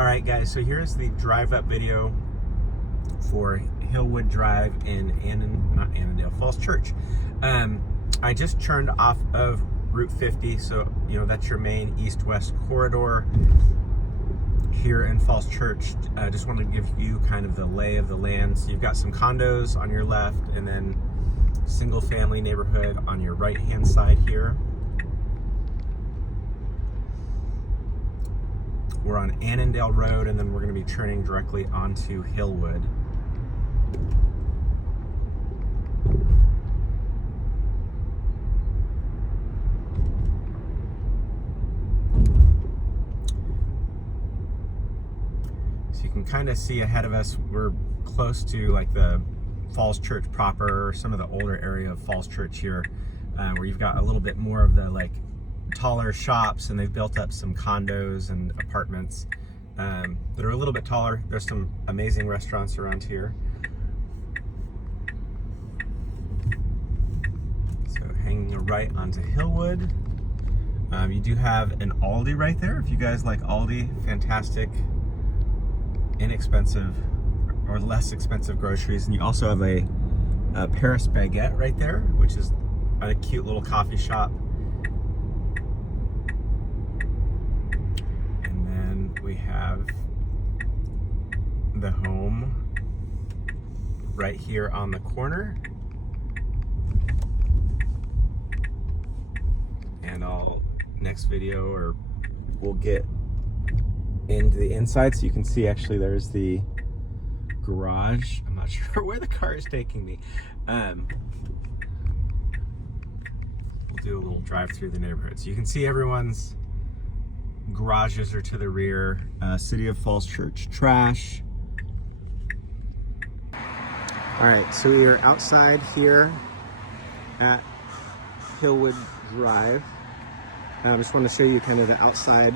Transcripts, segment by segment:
All right, guys, so here's the drive-up video for Hillwood Drive in not Annandale, Falls Church. I just turned off of Route 50, so that's your main east-west corridor here in Falls Church. I just wanted to give you kind of the lay of the land. So you've got some condos on your left, and then single-family neighborhood on your right-hand side here. We're on Annandale Road, and then we're going to be turning directly onto Hillwood. So you can kind of see ahead of us, we're close to like the Falls Church proper, some of the older area of Falls Church here, where you've got a little bit more of the like taller shops, and they've built up some condos and apartments that are a little bit taller. There's some amazing restaurants around here. So hanging right onto Hillwood. You do have an Aldi right there. If you guys like Aldi, fantastic, inexpensive or less expensive groceries. And you also have a Paris baguette right there, which is a cute little coffee shop. We have the home right here on the corner, and next video or we'll get into the inside so you can see. Actually, there's the garage. I'm not sure where the car is taking me. We'll do a little drive through the neighborhood so you can see everyone's garages are to the rear. City of Falls Church trash. All right, so we are outside here at Hillwood Drive. I just want to show you kind of the outside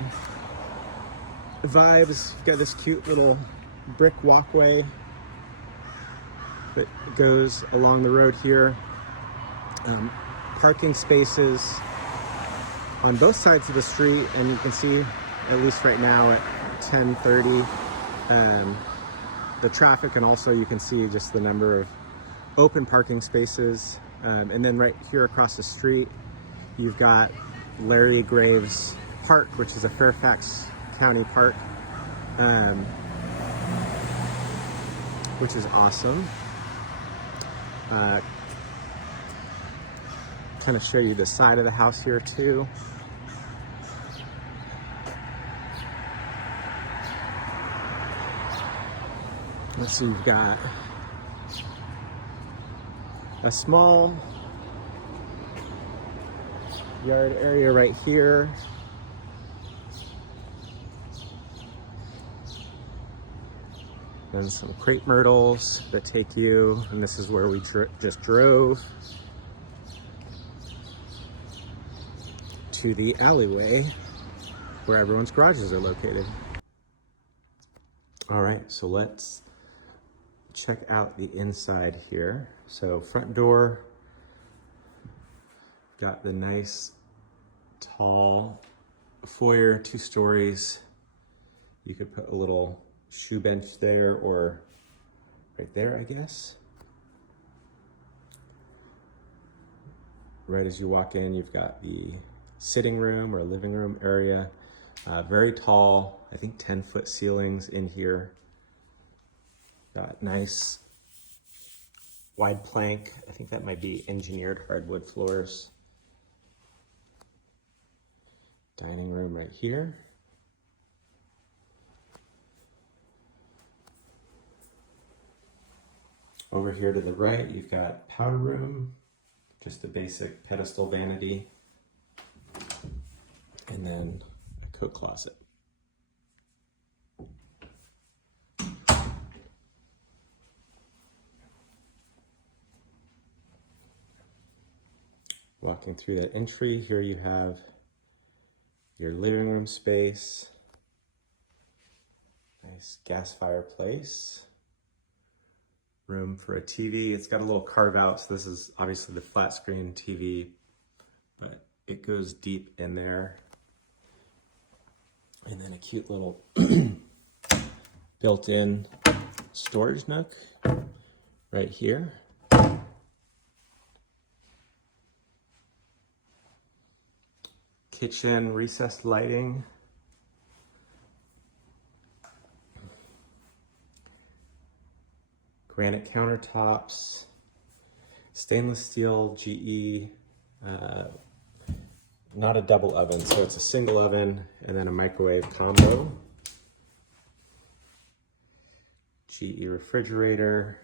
vibes. We've got this cute little brick walkway that goes along the road here. Parking spaces on both sides of the street, and you can see, at least right now at 10:30, the traffic, and also you can see just the number of open parking spaces. And then right here across the street, you've got Larry Graves Park, which is a Fairfax County park, which is awesome. Kind of show you the side of the house here too. Let's see, we've got a small yard area right here. And some crepe myrtles that take you, and this is where we just drove to the alleyway where everyone's garages are located. All right, so let's check out the inside here. So front door, got the nice tall foyer, 2 stories. You could put a little shoe bench there, or right there, I guess. Right as you walk in, you've got the sitting room or living room area. Very tall, I think 10-foot ceilings in here. Got nice wide plank. I think that might be engineered hardwood floors. Dining room right here. Over here to the right, you've got powder room, just the basic pedestal vanity, and then a coat closet. Walking through that entry, here you have your living room space. Nice gas fireplace. Room for a TV. It's got a little carve out, so this is obviously the flat screen TV, but it goes deep in there. And then a cute little built-in storage nook right here. Kitchen recessed lighting. Granite countertops. Stainless steel GE, not a double oven, so it's a single oven and then a microwave combo. GE refrigerator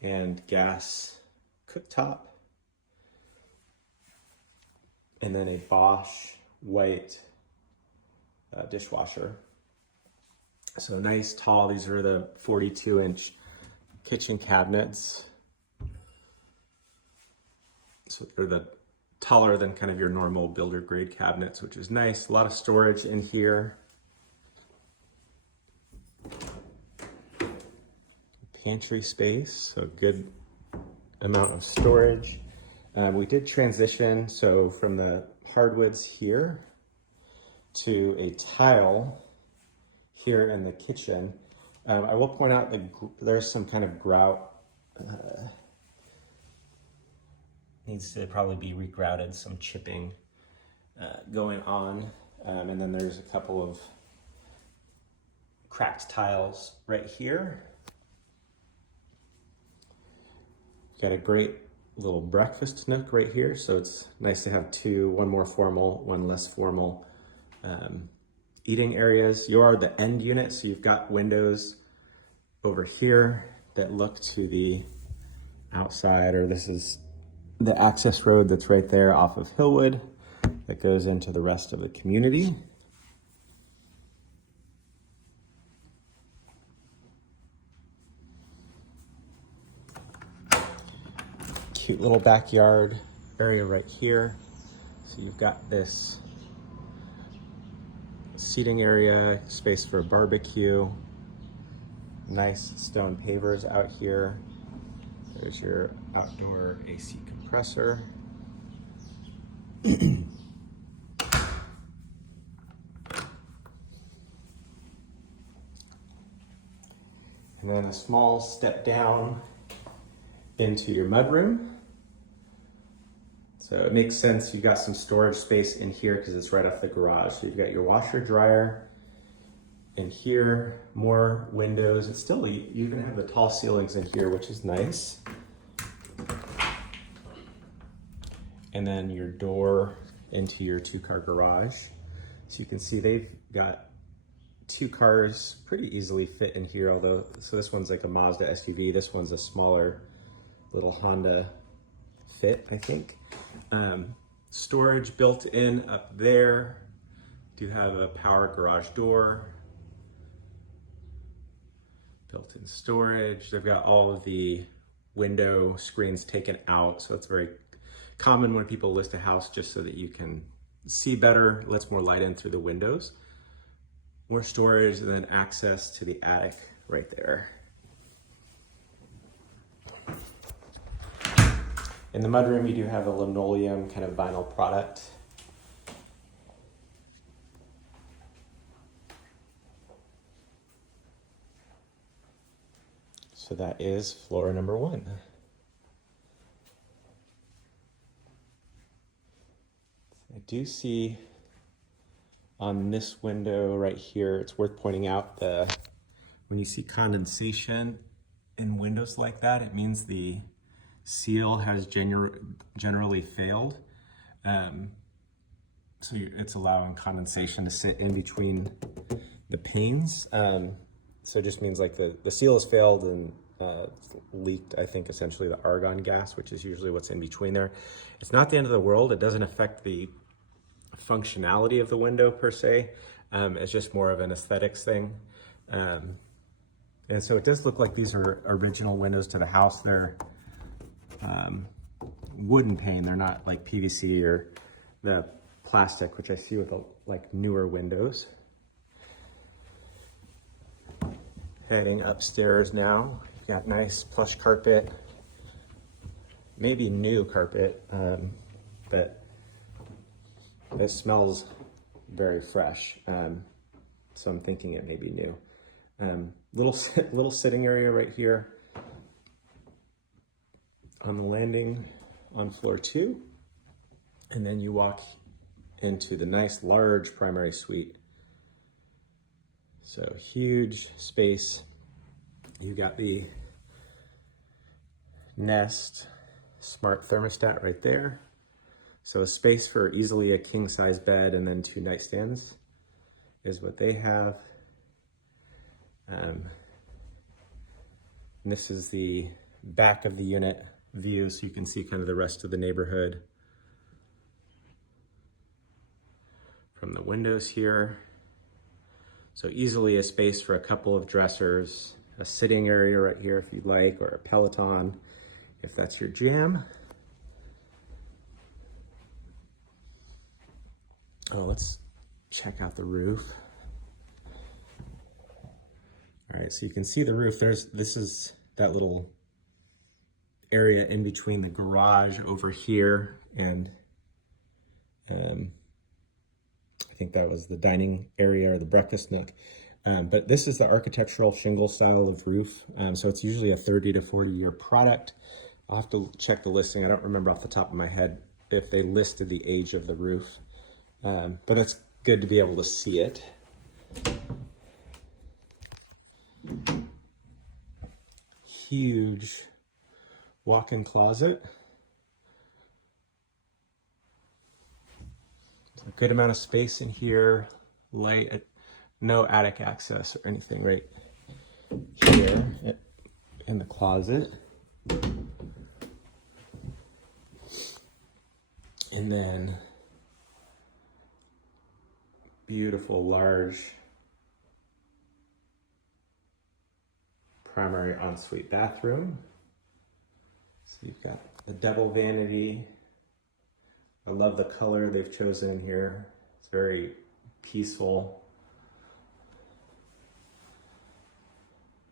and gas cooktop. And then a Bosch white dishwasher. So nice, tall. These are the 42-inch kitchen cabinets. So they're the taller than kind of your normal builder grade cabinets, which is nice. A lot of storage in here. Pantry space, so good amount of storage. We did transition, so from the hardwoods here to a tile here in the kitchen. I will point out that there's some kind of grout, needs to probably be regrouted, some chipping going on. And then there's a couple of cracked tiles right here. Got a great little breakfast nook right here, so it's nice to have two, one more formal, one less formal eating areas. You are the end unit, so you've got windows over here that look to the outside, or this is the access road that's right there off of Hillwood that goes into the rest of the community. Cute little backyard area right here. So you've got this seating area, space for a barbecue, nice stone pavers out here. There's your outdoor AC compressor. And then a small step down into your mudroom. So it makes sense, you've got some storage space in here because it's right off the garage. So you've got your washer dryer in here, more windows. It's still, you even have the tall ceilings in here, which is nice. And then your door into your 2-car garage. So you can see they've got 2 cars pretty easily fit in here, although, so this one's like a Mazda SUV, this one's a smaller little Honda Fit, I think. Storage built in up there. Do have a power garage door. Built-in storage. They've got all of the window screens taken out, so it's very common when people list a house just so that you can see better, lets more light in through the windows. More storage, and then access to the attic right there. In the mudroom, you do have a linoleum kind of vinyl product. So that is floor number 1. I do see on this window right here, it's worth pointing out when you see condensation in windows like that, it means the seal has generally failed. So it's allowing condensation to sit in between the panes. So it just means like the seal has failed and leaked, I think, essentially the argon gas, which is usually what's in between there. It's not the end of the world. It doesn't affect the functionality of the window per se. It's just more of an aesthetics thing. And so it does look like these are original windows to the house. They're wooden pane. They're not like PVC or the plastic, which I see with like newer windows. Heading upstairs now. We've got nice plush carpet, maybe new carpet, but it smells very fresh. So I'm thinking it may be new. Little sitting area right here on the landing on floor 2. And then you walk into the nice large primary suite. So huge space. You got the Nest smart thermostat right there. So a space for easily a king size bed and then 2 nightstands is what they have. And this is the back of the unit view, so you can see kind of the rest of the neighborhood from the windows here. So easily a space for a couple of dressers, a sitting area right here if you'd like, or a Peloton if that's your jam. Oh, let's check out the roof. All right, so you can see the roof. This is that little area in between the garage over here and I think that was the dining area or the breakfast nook. But this is the architectural shingle style of roof. So it's usually a 30 to 40 year product. I'll have to check the listing. I don't remember off the top of my head if they listed the age of the roof. But it's good to be able to see it. Huge walk-in closet. A good amount of space in here, light, no attic access or anything right here in the closet. And then beautiful large primary ensuite bathroom. So you've got the double vanity. I love the color they've chosen here. It's very peaceful.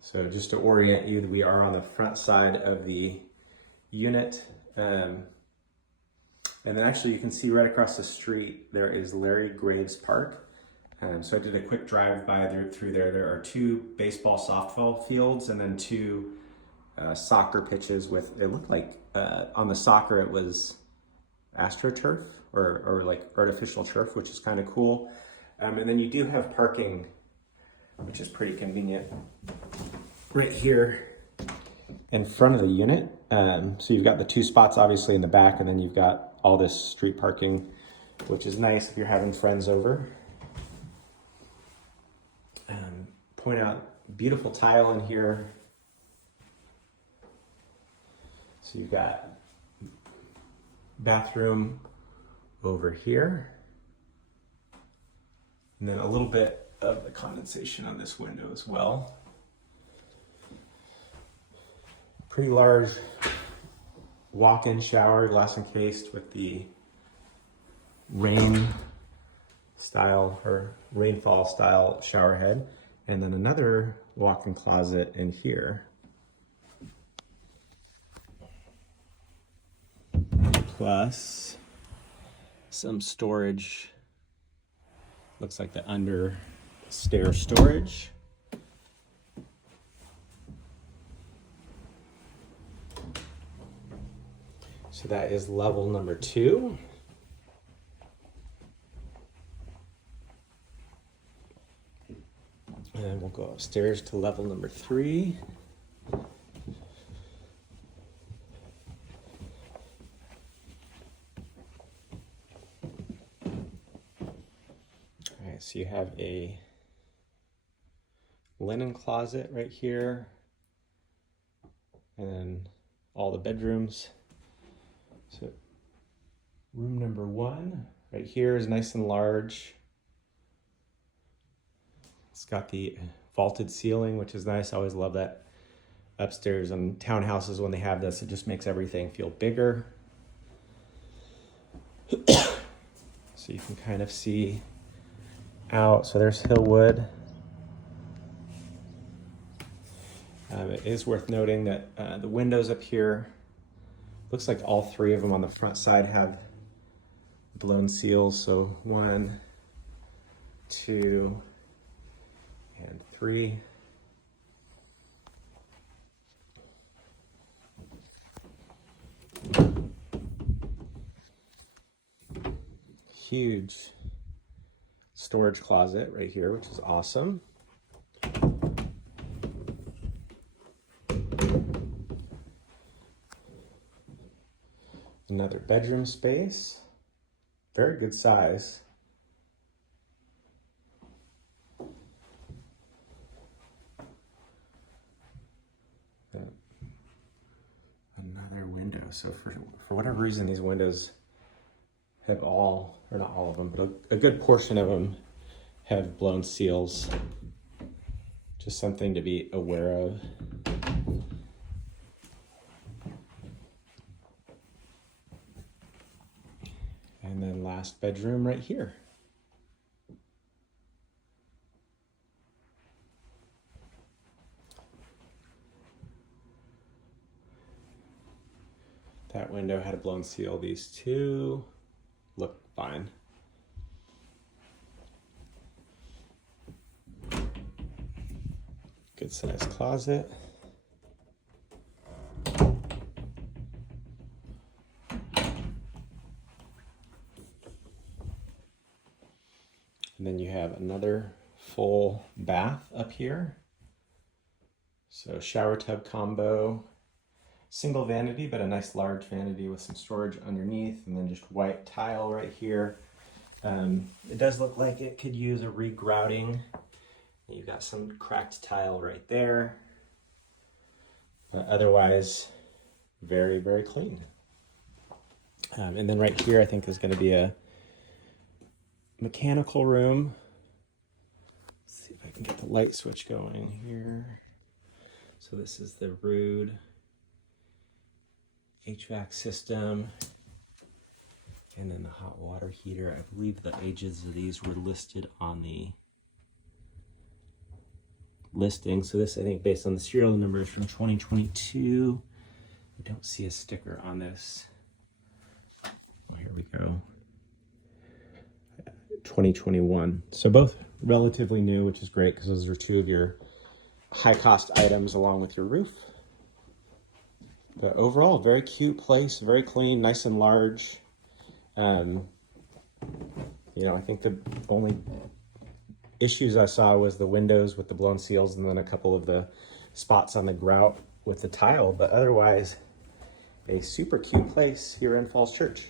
So just to orient you, we are on the front side of the unit. And then actually you can see right across the street, there is Larry Graves Park. So I did a quick drive by through there. There are 2 baseball softball fields and then 2 soccer pitches with, it looked like on the soccer it was AstroTurf or like artificial turf, which is kind of cool. And then you do have parking, which is pretty convenient, right here in front of the unit. So you've got the 2 spots obviously in the back, and then you've got all this street parking, which is nice if you're having friends over. Point out beautiful tile in here. So you've got bathroom over here, and then a little bit of the condensation on this window as well. Pretty large walk-in shower, glass encased, with the rain style or rainfall style shower head, and then another walk-in closet in here. Plus some storage, looks like the under stair storage. So that is level number 2. And we'll go upstairs to level number 3. So you have a linen closet right here, and then all the bedrooms. So room number 1 right here is nice and large. It's got the vaulted ceiling, which is nice. I always love that upstairs on townhouses when they have this. It just makes everything feel bigger. So you can kind of see out. So there's Hillwood. It is worth noting that the windows up here, looks like all 3 of them on the front side have blown seals. So 1, 2, and 3. huge storage closet right here, which is awesome. Another bedroom space, very good size. Another window. So for whatever reason, these windows have all, or not all of them, but a good portion of them have blown seals. Just something to be aware of. And then last bedroom right here. That window had a blown seal. These two look fine. Good sized closet. And then you have another full bath up here. So shower tub combo. Single vanity, but a nice large vanity with some storage underneath, and then just white tile right here. It does look like it could use a regrouting. You've got some cracked tile right there. But otherwise, very, very clean. And then right here, I think is going to be a mechanical room. Let's see if I can get the light switch going here. So this is the Rude HVAC system, and then the hot water heater. I believe the ages of these were listed on the listing. So this, I think, based on the serial number, is from 2022. I don't see a sticker on this. Oh, here we go. 2021. So both relatively new, which is great because those are two of your high cost items along with your roof. But overall, very cute place, very clean, nice and large. You know, I think the only issues I saw was the windows with the blown seals and then a couple of the spots on the grout with the tile. But otherwise, a super cute place here in Falls Church.